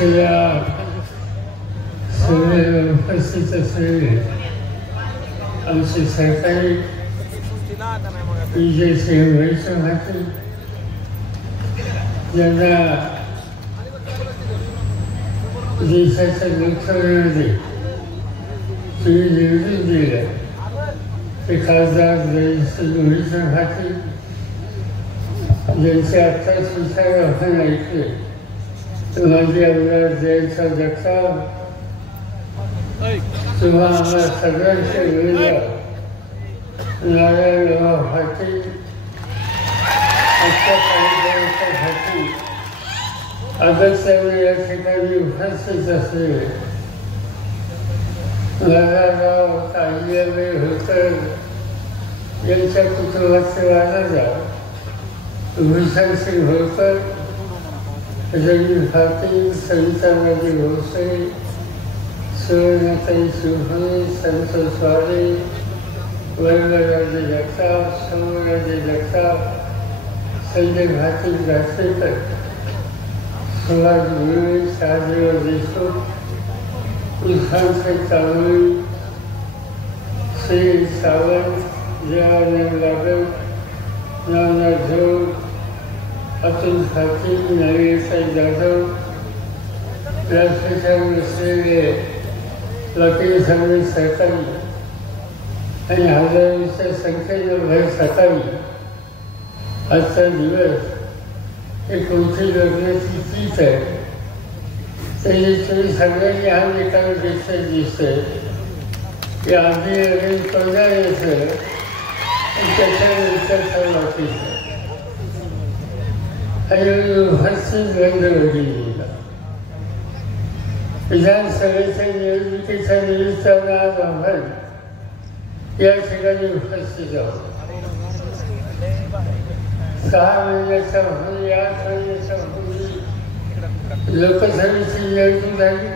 是啊，是会是这是，而且才可以一些行为上还是现在一些这个客人的，所以有日子的，这看上人是为上还是人家在出差要很来去。我讲人上的课，是吧？那人是为了，那人要还是，还是，个社会要这个有很实在是，那大业为何个人家不做吃完了的，为啥是何个？人发定生长的流水，所有的社会生存下来，为了让人家少，所有人家少，甚至发定在水的，所有人下流的数，一看是早已，是早已让人那个，让那就。अतुल साथी नए संजातों राष्ट्रीय से लकी संघ सरकारी आणि हजारोंच्या संख्येने भर सकाळी आजचा दिवस एक कोणती लग्नाची तीच आहे त्याची तुम्ही सगळ्यांनी हा निकाल घेतला दिसतोय की आधी अरेंज करणार यायचं आणि त्याच्यानंतर सर्वातीचं हस्ती बंद होती विधानसभेच्या निवडणुकीच्या निमित्तानं आज आम्हाला या ठिकाणी उपस्थित आहोत 6 महिन्याच्या पूर्वी 8 महिन्याच्या पूर्वी लोकसभेची निवडणूक झाली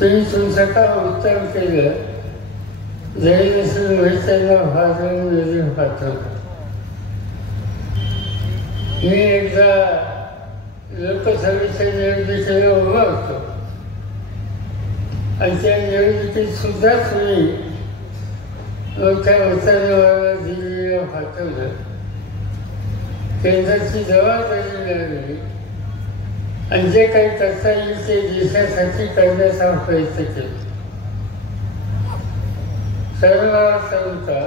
तुम्ही तुमचं काम उत्तम केलं जयश्री मोहित्यांना भाजून निवडून पाठवलं मी एकदा लोकसभेच्या निवडणुकीला उभा होतो आणि त्या निवडणुकीत सुद्धा तुम्ही मोठ्या मताने दिल्लीला पाठवलं केंद्राची जबाबदारी मिळाली आणि जे काही करता येईल ते देशासाठी करण्याचा प्रयत्न केला सर्वांचा होता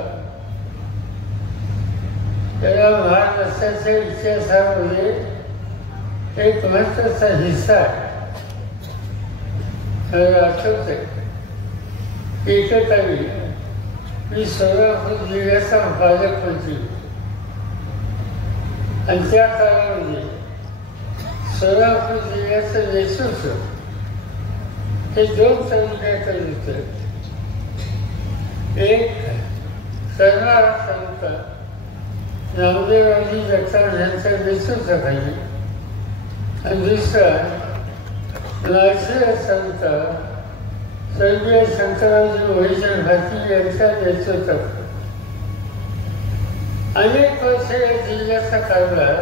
त्याला महाराष्ट्राच्या इतिहासामध्ये एक महत्त्वाचा हिस्सा आहे मला आठवतंय एकेकाळी मी सोलापूर जिल्ह्याचा पालकमंत्री आणि त्या काळामध्ये सोलापूर जिल्ह्याचं नेतृत्व हे 2 तालुक्याकडे होतं एक सर्वार तालुका नामदेवरावजी जगताप यांच्या नेतृत्वाखाली आणि दुसरा राष्ट्रीय संत स्वर्गीय शंकररावजी मोहिते भारती यांच्या नेतृत्वाखाली अनेक वर्ष या जिल्ह्याचा कारभार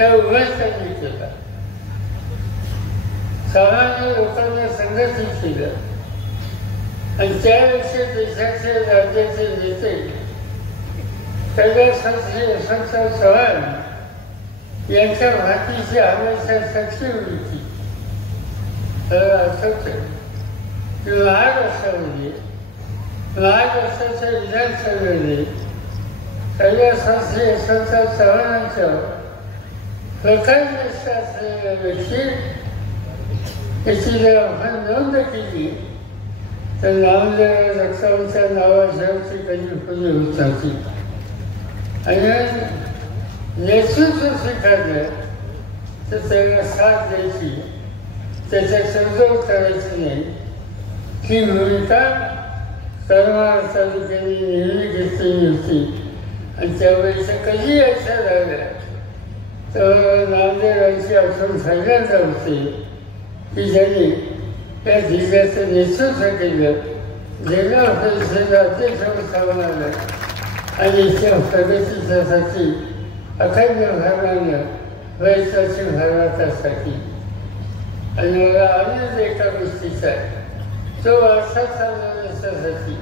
या उभयतांनी केला सामान्य लोकांना संघटित केलं आणि त्यावेळेचे देशाचे राज्याचे नेते कैलासवासी यशवंतराव चव्हाण यांच्या भाटीची हमेशा सक्ती होती आठवतं की महाराष्ट्राच्या विधानसभेने कैलासवासी यशवंतराव चव्हाणांच्या प्रखर असलेल्या व्यक्ती याची जर आपण नोंद केली तर नामदेव जगतापांच्या नावाशिवायची कधी पुढे होत नव्हती आणि नेतृत्व स्वीकारलं तर त्याला साथ द्यायची त्याच्या समजूत करायची नाही ही भूमिका सर्वार तालुक्यांनी नेहमी घेतलेली होती आणि त्यावेळेचं कधी असं झालं तर नामदेवांची आठवण पहिल्यांदा होते की ज्यांनी त्या जिल्ह्याचं नेतृत्व केलं जिल्हा परिषदेला अध्यक्ष स्थापना आणि त्या प्रगतीसाठी अखंड भागानं प्रयत्नाची भागासाठी आणि मला आनंद एका गोष्टीचा आहे, तो वारसा चालवण्यासाठी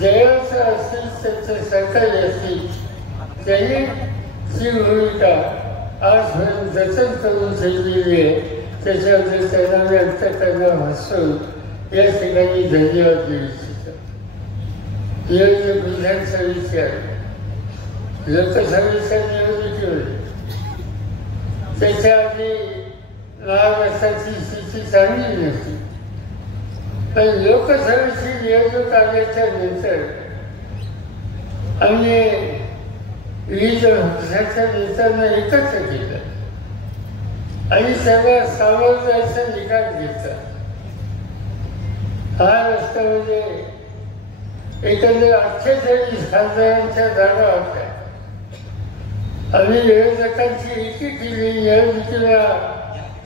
जयाचं असतील त्याचं सहकार्य असतील, त्यांनी ती भूमिका आजपर्यंत जतन करून ठेवलेली आहे. त्याच्याबद्दल त्यांना मी अंतःकरणात हसून या ठिकाणी धन्यवाद देऊ इच्छितो. निवडणूक विधानसभेची लोकसभेच्या निवडणुकीमध्ये त्याच्या आधी महाराष्ट्राची स्थिती चांगली नव्हती, पण लोकसभेची निवडणूक आल्याच्या नंतर आम्ही विविध पक्षाच्या नेत्यांना एकत्र केलं आणि सगळ्या सामोरचा निकाल घेतला. महाराष्ट्रामध्ये एकंदर 48 खासदारांच्या जागा होत्या. आम्ही विरोधकांची एकी केली, निवडणुकीला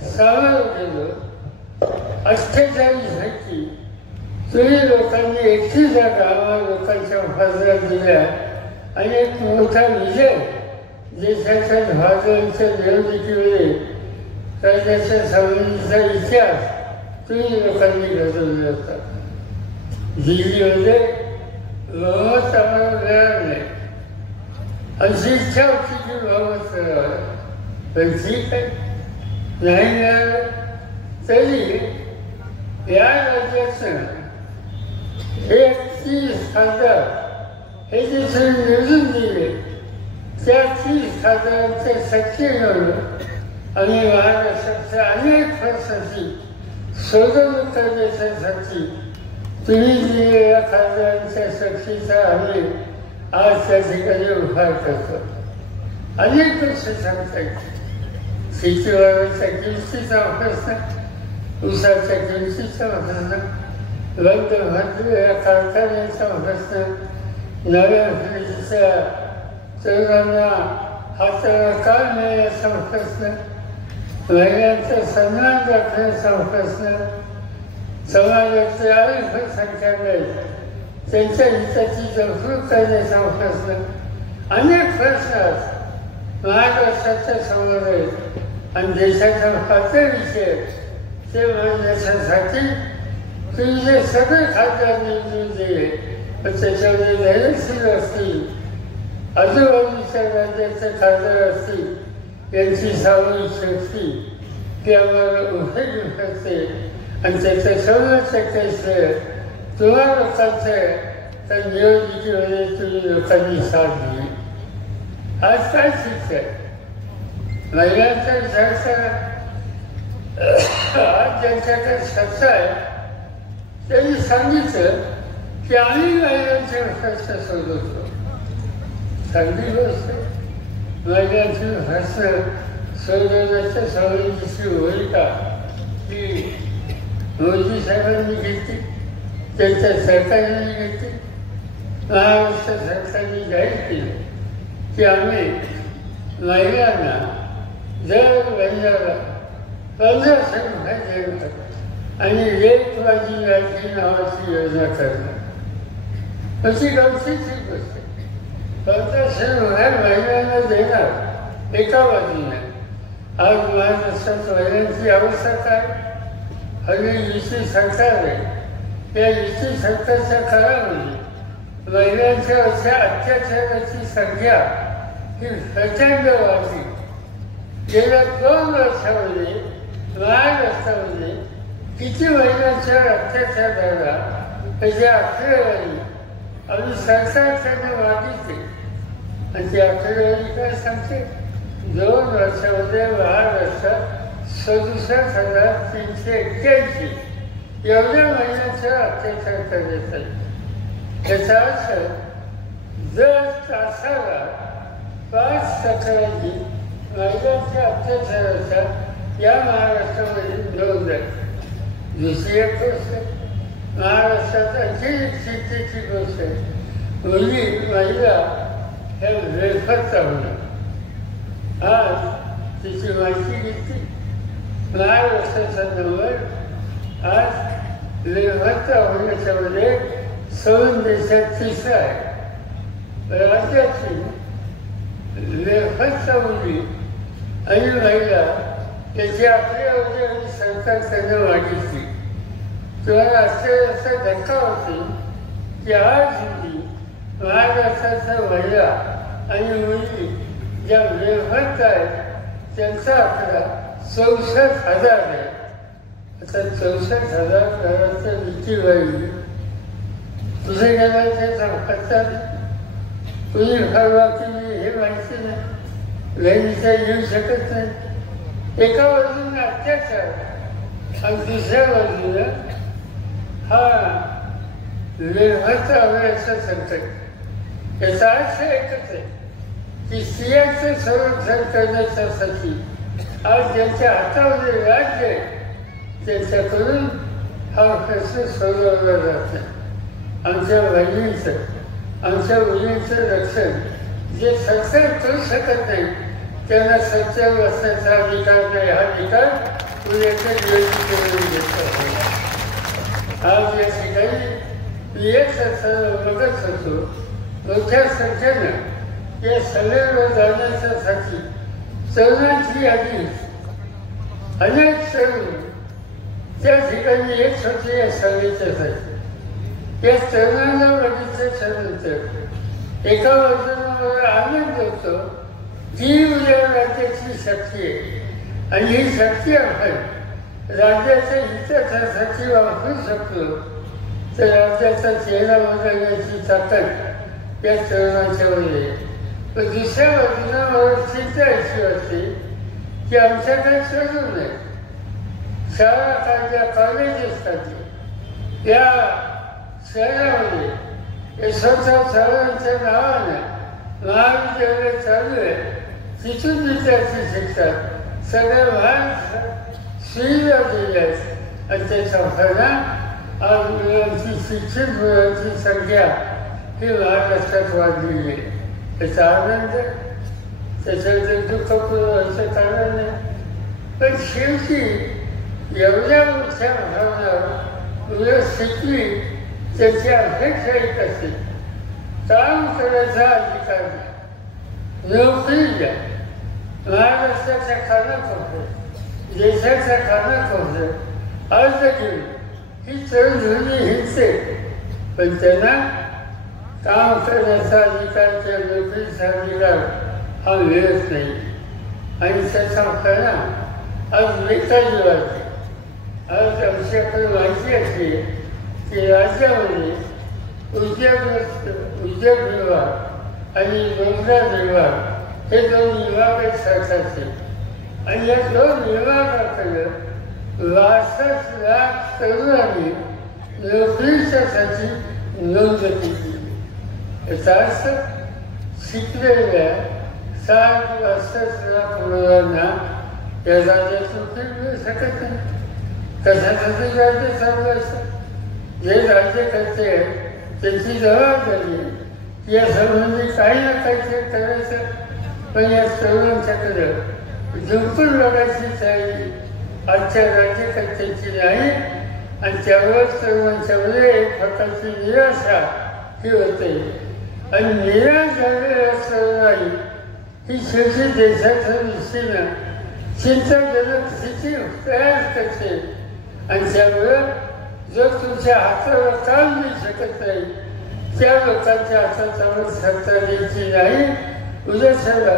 सामोरं गेलो. 48 पैकी तुम्ही लोकांनी 31 जागा आम्हाला लोकांच्या खासदार दिल्या आणि एक मोठा विजय देशाच्या भाजपच्या निवडणुकीमध्ये राज्याच्या संबंधीचा इतिहास तुम्ही लोकांनी घडवला होता. दिल्लीमध्ये बहुमत आम्हाला मिळालं नाही, अशी इच्छा होती की बहुमत मिळावं, पण ठीक आहे, नाही मिळालं तरी या राज्याचं हे 30 खासदार हे जे निवडून दिले त्या 30 खासदारांच्या शक्तीनं आणि महाराष्ट्राच्या अनेक वर्षाची सोडवणूक करण्यासाठी तुम्ही दिलेल्या खासदारांच्या शक्तीचा आम्ही आज त्या ठिकाणी उभार करतो. अनेक गोष्ट सांगता येते. शेतीमालाच्या किमतीचा प्रश्न, ऊसाच्या किमतीचा प्रश्न, बंद भरलेल्या कारखान्याचा प्रश्न, नव्या पिढीच्या तरुणांना हाताला काम मिळण्याचा प्रश्न, महिलांचा सन्मान राखण्याचा प्रश्न, समाजाचे अल्पसंख्याक त्यांच्या हिताची जपणूक करण्याचा प्रश्न, अनेक प्रश्न महाराष्ट्राच्या समोर आहेत आणि देशाच्या पातळीचे ते मांडण्यासाठी तुम्ही जे सगळे खासदार निवडून दिले, पण त्याच्यामध्ये धैर्यशील असतील, आजूबाजूच्या राज्याचे खासदार असतील, यांची सामूहिक शक्ती ती आम्हाला उपयोगी ठरते आणि त्याचं 100% श्रेय तुम्हा लोकांचं तर निवडणुकीमध्ये तुम्ही लोकांनी साथ दिली. आज काय शिक्षण महिलांचा विचार करा. आज ज्यांच्याकडे सत्ता आहे त्यांनी सांगितलं की आम्ही महिलांचे प्रश्न सोडवतो. चांगली गोष्ट आहे. महिलांची प्रश्न सोडवण्याच्या संबंधीची भूमिका ही मोदी साहेबांनी घेतली, त्यांच्या सरकारने घेतली. महाराष्ट्र सरकारने जाहीर केलं की आम्ही महिलांना दर महिन्याला 1500 रुपये देणार आणि एक माझी लाडकी नावाची योजना करणार. अशी गमतीची गोष्ट आहे. 1500 रुपये महिलांना देणार एका बाजूने. आज महाराष्ट्रात महिलांची अवस्था काय? हल्ली युती सरकार आहे. या युती सरकारच्या काळामध्ये महिलांच्या अशा अत्याचाराची संख्या ही प्रचंड वाढली. गेल्या 2 वर्षामध्ये महाराष्ट्रामध्ये किती महिलांच्यावर अत्याचार झाला त्याची आकडेवारी आम्ही सरकारकडे मागितली आणि ती आकडेवारी काय सांगते? 2 वर्षामध्ये महाराष्ट्रात 67,381 एवढ्या महिलांच्यावर अत्याचार करण्यात आले. याचा अर्थ दर तासाला 5 तक्रारी महिलांच्या अत्याचाराच्या या महाराष्ट्रामध्ये नोंद आहे. दुसरी एक गोष्ट महाराष्ट्रात आणखी एक चिंतेची गोष्ट आहे. महिला ह्या बेफरता होणं. आज तिची माहिती घेतली. महाराष्ट्राचा नंबर आज बेफरता होण्याच्यामध्ये सौन देशात 3रा आहे. राज्याची बेफरता मुली आणि महिला त्याची आपली आणि सरकार त्यांना मागितली. तुम्हाला असा धक्का होतो की आज रोजी महाराष्ट्राच्या महिला आणि मुली ज्या बेघर आहेत त्यांचा आकडा 64,000 आहे. आता 64,000 घराचं भीती व्हायली. तुझे घराच्या खर्चा कुणी फरवा केली हे माहिती नाही. लैंगिकता येऊ शकत नाही. एका बाजूने अत्याचार आणि दुसऱ्या बाजूला हा लेखनाचा अभ्यासाचं संकट. याचा अर्थ एकच आहे की स्त्रियांचं संरक्षण करण्यासाठी आज ज्यांच्या हातामध्ये राज्य आहे त्यांच्याकडून हा प्रश्न सोडवला जात नाही. आमच्या बहिणींचं आमच्या मुलींचं रक्षण जे सरकार करू शकत नाही त्यांना सत्य बसण्याचा अधिकार नाही. हा अधिकार पुण्याच्या निवडणुकीवरून घेतला. आज या ठिकाणी येत असताना बघत होतो मोठ्या संख्येनं या सगळ्यावर जाण्यासाठी तरुणांची यादी. अनेक तरुण त्या ठिकाणी येत होते या सभेच्यासाठी. या तरुणांना बघितल्याच्यानंतर एका बाजूला मला आनंद होतो की उद्या राज्याची शक्ती आहे आणि ही शक्ती आपण राज्याच्या हितासाठी वापरू शकतो तर राज्याचा चेहरा बदलण्याची ताकद या तरुणांच्यामध्ये आहे. पण दुसऱ्या बाजूला मला चिंता अशी वाटते की आमच्याकडे तरुण नाही. शाळा काढल्या कॉलेजेससाठी या शहरामध्ये यशवंतराव चव्हाणांच्या नावानं महाविद्यालय चालू आहे. तिथून विद्यार्थी शिकतात. सगळ्या महान सुविधा दिल्या आहेत आणि त्याचा परिणाम आज मुलांची शिक्षित मुलांची संख्या ही महाराष्ट्रात वाढलेली आहे. त्याचा आनंद त्याच्यामध्ये दुःखपूर्ण व्हायचं कारण नाही. पण शेवटी एवढ्या मोठ्या भावना मुलं शिकली त्याची अपेक्षा एक असेल. काम करायचा अधिकार नाही. नोकरी द्या. महाराष्ट्राच्या कानाकोपऱ्यात देशाच्या कानाकोपऱ्यात अर्ज घेऊन ही तरुण हिंडते पण त्यांना काम करण्याचा अधिकार किंवा नोकरीचा अधिकार हा मिळत नाही. आणि त्याचा परिणाम आज बेकारी वाढते. आज आमच्याकडे माहिती असते की राज्यामध्ये उद्योग विभाग आणि रोजगार विभाग हे 2 विभाग आहेत सरकारचे. आणि या 2 विभागाकडे 62 लाख तरुणांनी नोकरीच्यासाठी नोंद केली. याचा अर्थ शिकलेल्या 62 लाख मुलांना या राज्यात नोकरी मिळू शकत नाही. कशासाठी राज्य चालवायचं? जे राज्य करते त्यांची जबाबदारी या संबंधी काही ना काहीतरी करायचं. पण या तरुणांच्याकडं जिंकून बघायची तयारी आजच्या राज्यकर्त्यांची नाही. आणि त्यावेळेस तरुणांच्यामध्ये एक प्रकारची निराशा ही होते. आणि निराश झालेल्या तरुणाई ही शेवटी देशाच्या दृष्टीनं चिंताजनक स्थिती तयार करते. आणि त्यामुळं जर तुमच्या हाताला काम देऊ शकत नाही त्या लोकांच्या हातात सत्ता द्यायची नाही. उद्या सगळा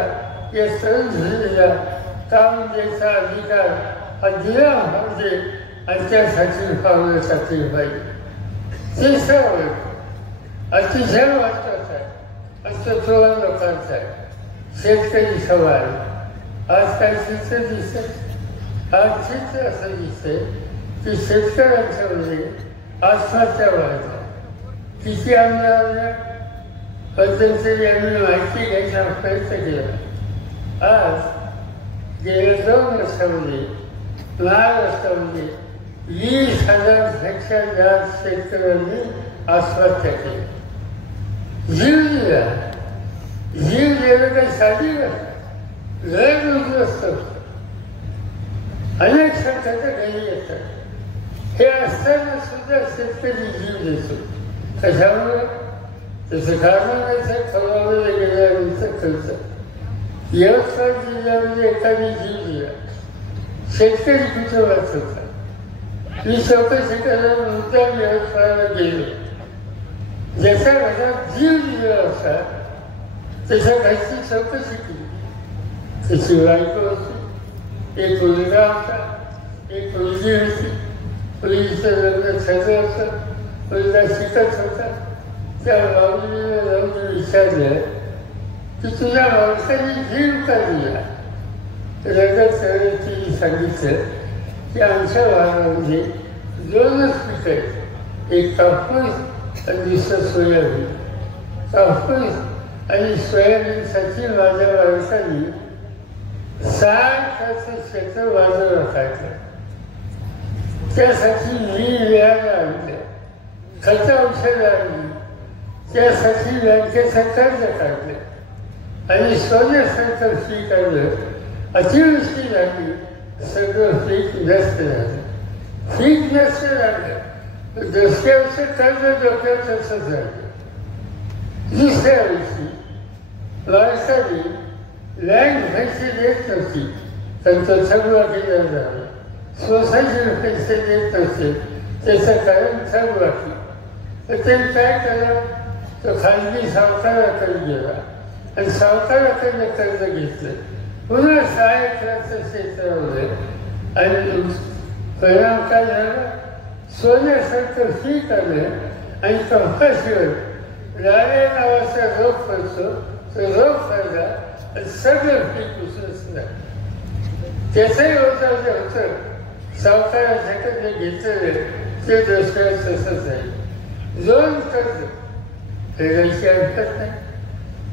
या तरुण झालेला काम द्यायचा अधिकार हा दिला पाहिजे आणि त्यासाठी पावण्यासाठी पाहिजे. तिसरा वर्ग अतिशय महत्वाचा आहे. असं 2 लोकांचा आहे. शेतकरी सवाल. आज काय चित्र दिसत? आज चित्र असं दिसतंय की शेतकऱ्यांच्यामध्ये आत्महत्या वाढतात. किती आमदार पद्धतीने आम्ही माहिती घ्यायचा प्रयत्न केला. आज गेल्या 2 वर्षामध्ये महाराष्ट्रामध्ये 20,000पेक्षा जास्त शेतकऱ्यांनी आत्महत्या केली. जीव दिला. जीव देणं काही साधी घर उद्ध्वस्त होतं. अनेक संकट घरी येतात. हे असताना सुद्धा शेतकरी जीव देतो. कशामुळे? त्याचं कारण असं खवामध्ये गेल्यानंतर खर्च. यवतमाळ जिल्ह्यामध्ये एकाने जीव दिला. शेतकरी कुटुंबात होता. मी चौकशी करायला मुद्दाम व्यवस्थाला गेलो. ज्याच्या घरात जीव दिला होता त्याच्या घरची चौकशी केली. त्याची बायको होती, एक मुलगा होता, एक मुलगी होती. मुलीचं लग्न ठरलं होतं, मुलगा शिकत होता. त्या माऊलीला जाऊन विचारलं की तुझ्या माणसाने जीव का दिला. रगत तिने सांगितलं की आमच्या भागामध्ये दोनच पिकं आहेत, एक कापूस आणि दुसरं सोयाबीन. कापूस आणि सोयाबीनसाठी माझ्या माणसाने 60 क्षेत्र बाजूला काढलं. त्यासाठी मी व्यायाला आणलं, खतं औषधं आणली, त्यासाठी बँकेचं कर्ज काढलं आणि सोन्यासारखं पीक आणलं. अतिवृष्टी झाली, सगळं पीक नष्ट झालं. पीक नष्ट झालं, दुसऱ्याचं कर्ज डोक्यात तसंच झालं. दुसऱ्या वर्षी माणसाने लँड पैसे देत नव्हती, तर तो थकबाकी झाला. सोसायटीला पैसे देत नव्हते, त्याचं कारण थकबाकी. तर त्यांनी काय केलं, तो खाजगी सावकाराकडे गेला आणि सावकाराकडे कर्ज घेतलं. पुन्हा 6 एकराचं क्षेत्र आणि परिणाम काय झाला, सोन्यासारखं पीक आलं आणि कपाशीवर लाल्या नावाचा रोग पडतो. तो रोग पडला आणि सगळं पीक उसळलं. त्याचंही होतं जे होतं सावकाराच्याकडे घेतलेलं ते दुसऱ्या तसंच आहे. दोन कर्ज फेडायची हरकत नाही,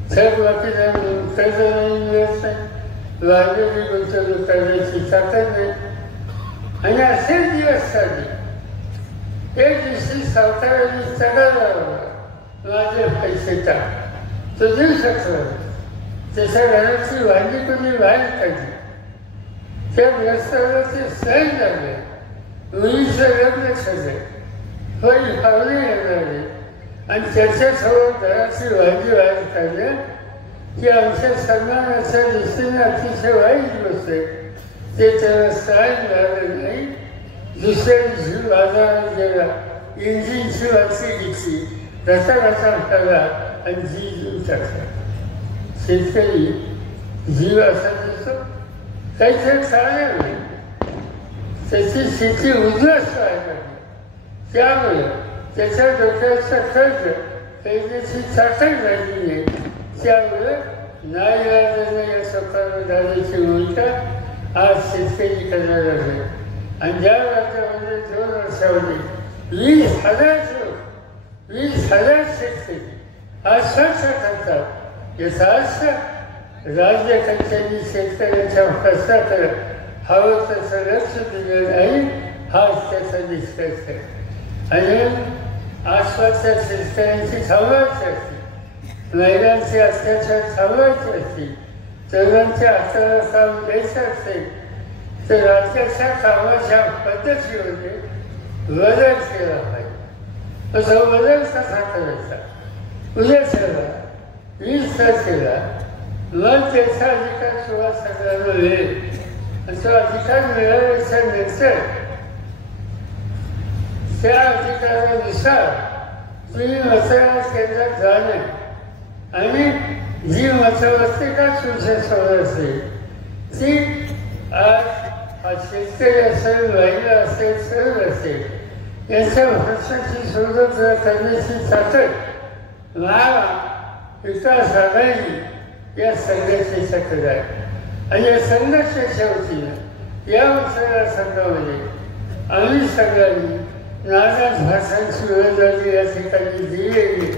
थकबाकीला कर्ज नाही मिळत नाही, लागलेली गुंतवणूक करण्याची ताकद नाही. आणि असे दिवस चालले. एक दिवशी सावकाराने तगार लावला, माझे पैसे टाक. तो देऊ शकतो. त्याच्या घराची भांडी कोणी बाहेर काढली. त्या ग्रस्ताला ते सहन झाले. मुलीचं लग्न झालं, होई पाहुणे येणारे आणि त्याच्यासमोर घराची भांडी बाहेर काढल्या की आमच्या सन्मानाच्या दृष्टीने अतिशय वाईट गोष्ट आहे. ते त्याला सहन झालं नाही. दुसऱ्या दिवशी बाजारात गेला, इंजिनची वाची घेतली, रसा खाला आणि जीव टाकला. शेतकरी जीव असा दिसतो, काहीतरी चालणार नाही. त्याची शेती उद्ध्वस्त व्हायला. त्यामुळे त्याच्या डोक्याचा खर्च पैशाची ताकद झाली आहे. त्यामुळे नाईलाजाने या सरकारनं दादाची भूमिका आज शेतकरी करायला लागले. आणि ज्या राज्यामध्ये 2 वर्षामध्ये 20,000 लोक, 20,000 शेतकरी आज स्वच्छ करतात. याचा अर्थ राज्यकर्त्यांनी शेतकऱ्यांच्या कष्टाकडे हवं तसं लक्ष दिलं नाही, हाच त्याचा निष्कर्ष आहे. आणि आसपासच्या शेतकऱ्यांची थांबवायची असते, महिलांचे अत्याचार थांबवायचे असतील, तरुणांच्या हाताला काम द्यायचं असेल तर राज्याच्या कामाच्या पद्धतीमध्ये बदल केला पाहिजे. तो बदल कसा करायचा, उद्या केला, 20 तारखेला मग त्याचा अधिकार सुरुवात सगळ्यांना मिळेल. आणि तो अधिकार मिळाल्याच्या नंतर त्या अधिकारानुसार तुम्ही मतदान केंद्रात जाणे आणि जी मतदास्तिका तुमच्यासमोर असेल ती आज शेतकरी असेल, महिला असेल, सर्व असेल यांच्या भविष्याची सुरक्षा करण्याची ताकद महाविकास आघाडी या संघटनेच्याकडे आहे. आणि या संघटनेच्या वतीनं या मतदारसंघामध्ये आम्ही सगळ्यांनी नाराज भाषांची उमेदवारी या ठिकाणी दिलेली.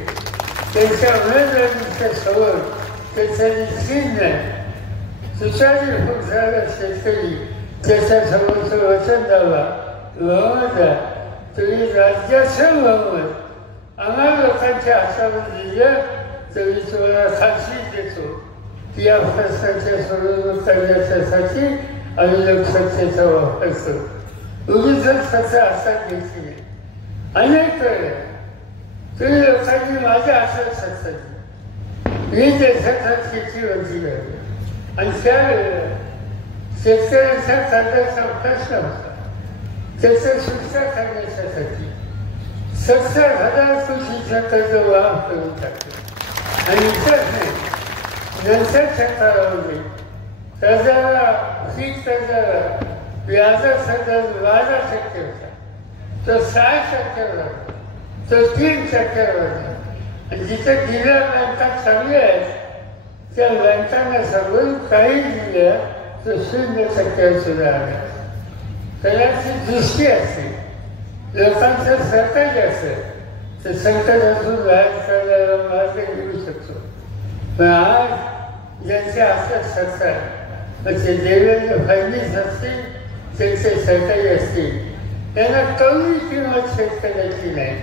त्यांच्या उमेदवारीच्या समोर त्याच्यानी चिन्ह आहे. सुचारू होत झाला शेतकरी त्याच्यासमोरचं वचन द्यावा, बहुमत तुम्ही राज्याचं बहुमत आम्हा लोकांच्या हातामध्ये दिलं तर मी तुम्हाला खात्री देतो की या प्रश्नाच्या सोडवणूक करण्याच्यासाठी आम्ही लोकसत्तेचा वापर करू. उगीच सत्ता हातात घेतली नाही. अनेक वेळा तुम्ही लोकांनी माझ्या हातात सत्ता दिली, मी देशात शेती वरती झाली. आणि त्यावेळेला शेतकऱ्यांचा कर्जाचा प्रश्न होता. त्याचं सुविधा करण्यासाठी 70,000 कोटीचं कर्ज माफ करून टाकलं. आणि इतकंच नाही, नंतरच्या काळामध्ये कर्जाला पीक कर्जाला व्याजाचा दर 12% होता, तो 6% वाढला, तो 3% वाढला. आणि जिथे जिल्हा बँका चांगल्या आहेत त्या बँकांना सांगून काही दिल्या तर 0% सुद्धा आला. कदाचित दृष्टी असते, लोकांचं सरकारी असेल तर संकटातून बाहेर काढायला मार्ग निघू शकतो. पण आज ज्यांच्या हातात सत्ता, मग ते देवेंद्र फडणवीस असतील, त्यांचे सरकारी असतील, त्यांना कमी किंमत शेतकऱ्याची नाही.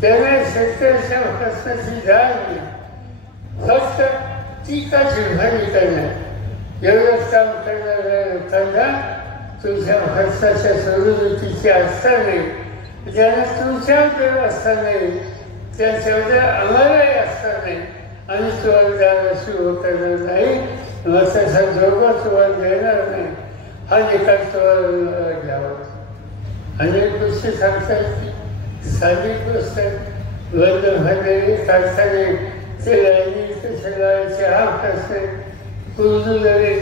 त्यांना शेतकऱ्याच्या प्रश्नाची जाण नाही. फक्त टीका चिरफाडी करणं एवढंच काम करणाऱ्या लोकांना तुमच्या खर्चाच्या सवलतीची आस्था नाही, ज्यांना तुमच्यावर आस्था नाही, त्याच्यामध्ये आम्हालाही आस्था नाही. आम्ही तुम्हाला सुरू करणार नाही, मग तसा जोगा तुम्हाला देणार नाही, हा निकाल तुम्हाला घ्यावा. अनेक गोष्टी सांगता येतील, साधी गोष्ट वल्लभदेवी कारखाने ते लाईनी कसे लावायचे हा प्रश्न, कुर्दुलरे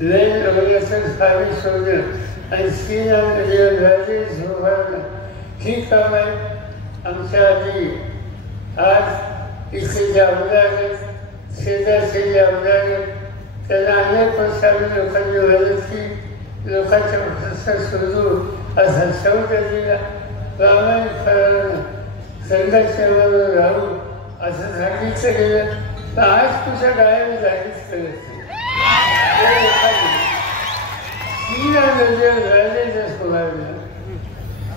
लेन वगैरे पाणी सोडणं आणि श्रीरामध्ये उभारणं ही कामं आहेत आमच्या आधी. आज इथे जे आमदार आहेत, शेजारचे जे आमदार आहेत, त्यांना अनेक वर्षांनी लोकांनी मदत केली, लोकांच्या प्रश्न सोडून असा शब्द दिला, प्रामाणिकपणानं संघर्षावर राहू असं सांगितलं गेलं. तर आज तुझ्या गायब जागीच करत नाही.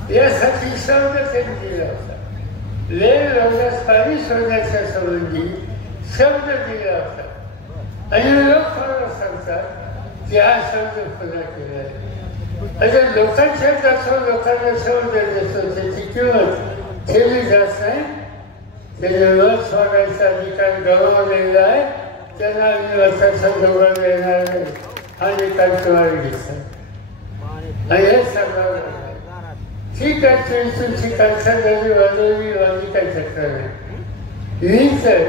यासाठी शब्द त्यांनी दिला होता. लेन रोगास पाणी सोडण्याच्या संबंधी शब्द दिला होता. आणि लोक मला सांगतात की हा शब्द पुन्हा केला आहे. आता लोकांच्या जास्त लोकांना शब्द देतो, त्याची किंमत ठेवली जात नाही. त्याने मत सोडायचा अधिकार गमावलेला आहे, त्यांना आम्ही मताचा दोघा देणार नाही, हा निकाल तुम्हाला दिसतो. आणि हे सांगावं ठीक आहे, तुमची कालसादारी वाजवली माझी काही चक्र नाही. ही तर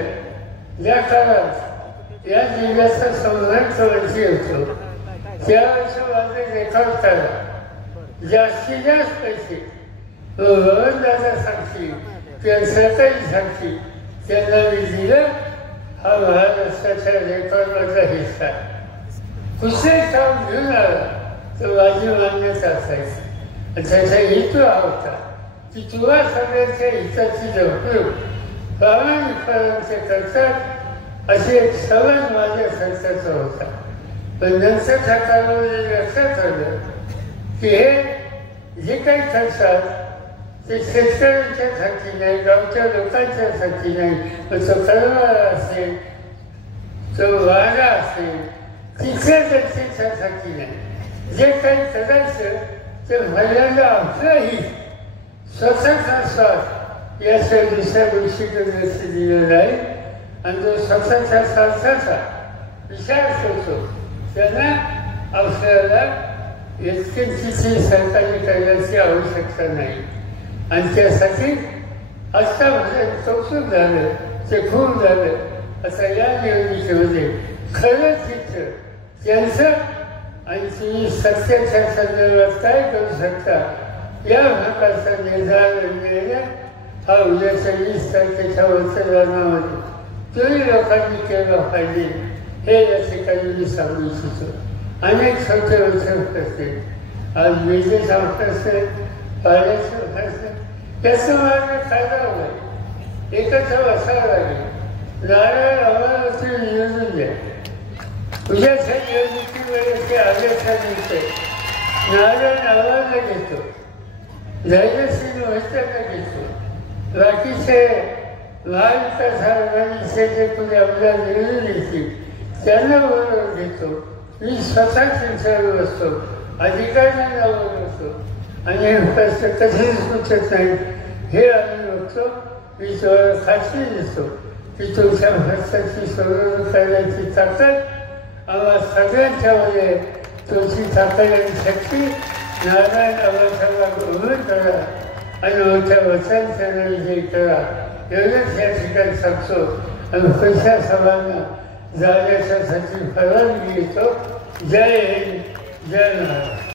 ज्या काळात या जिल्ह्याचा संघर्ष वर्षी होतो त्या वर्षामध्ये रेकॉर्ड करा जास्तीत जास्त पैसे दादा सांगतील किंवा सरकारी सांगतील त्यांना मी दिलं. हा महाराष्ट्राच्या रेकॉर्डमधला हिस्सा आहे. कुठे काम घेऊन आला तर माझी मान्यता असायची. त्याचा हेतू हा होता की तुला सगळ्यांच्या हिताची उपयोग प्रामाणिकपणाचे करतात अशी एक सवय माझ्या खर्चाचा होता. पण नंतरच्या काळामध्ये लक्षात आलं की हे जे काही करतात ते शेतकऱ्यांच्यासाठी नाही, गावच्या लोकांच्यासाठी नाही. तो करणारा असेल, तो वागा असेल, तिथल्या व्यक्तीच्यासाठी नाही. जे काही करायचं ते महिलांना आपलाही स्वतःचा स्वार्थ याच्या दुसऱ्या गोष्टीकडे लक्ष दिलं नाही. आणि जो स्वतःच्या स्वार्थाचा विचार करतो त्यांना आपल्याला इतकी सहकार्य करण्याची आवश्यकता नाही. आणि त्यासाठी आत्तापर्यंत कौतुक झालं, ते खूप झालं. आता या निवडणुकीमध्ये खरंच चित्र त्यांचं आणि तुम्ही सत्याच्या संदर्भात काय करू शकता या भागाचा निर्धार मिळेल. हा उद्याच्या 20 तारखेच्या मतदानामध्ये तुम्ही लोकांनी केला पाहिजे हे या ठिकाणी मी सांगू इच्छितो. अनेक छोटे प्रश्न आज विजेचा प्रश्न, पाण्याचा प्रश्न, त्याचा मार्ग फायदा होईल. एकत्र बसावं लागेल. नारायण आम्हाला तुम्ही निवडून द्या. उद्याच्या निवडणुकीमध्ये ते आल्याच्या दिवशी नारायण आव्हानला घेतो, धैर्यशील मोहित्यांना घेतो, बाकीचे महाविकास आघाडीचे जे कोणी आमदार निवडून येतील त्यांना बरोबर घेतो. मी स्वतः त्यांच्यावर बसतो, अधिकाऱ्यांना बसतो आणि हे प्रश्न कधीच सुटत नाही हे आम्ही बघतो. मी तुम्हाला खात्री देतो की तुमच्या भारताची सोडवणूक करण्याची ताकद आम्हा सगळ्यांच्यामध्ये तुझी ताकद आणि शक्ती नारायण अवस्थेला उभं करा आणि मोठ्या वचनतेने विजयी करा एवढंच या ठिकाणी सांगतो आणि पैसा सभांना जाण्यासाठी परवानगी घेतो. जय हिंद, जय महाराष्ट्र.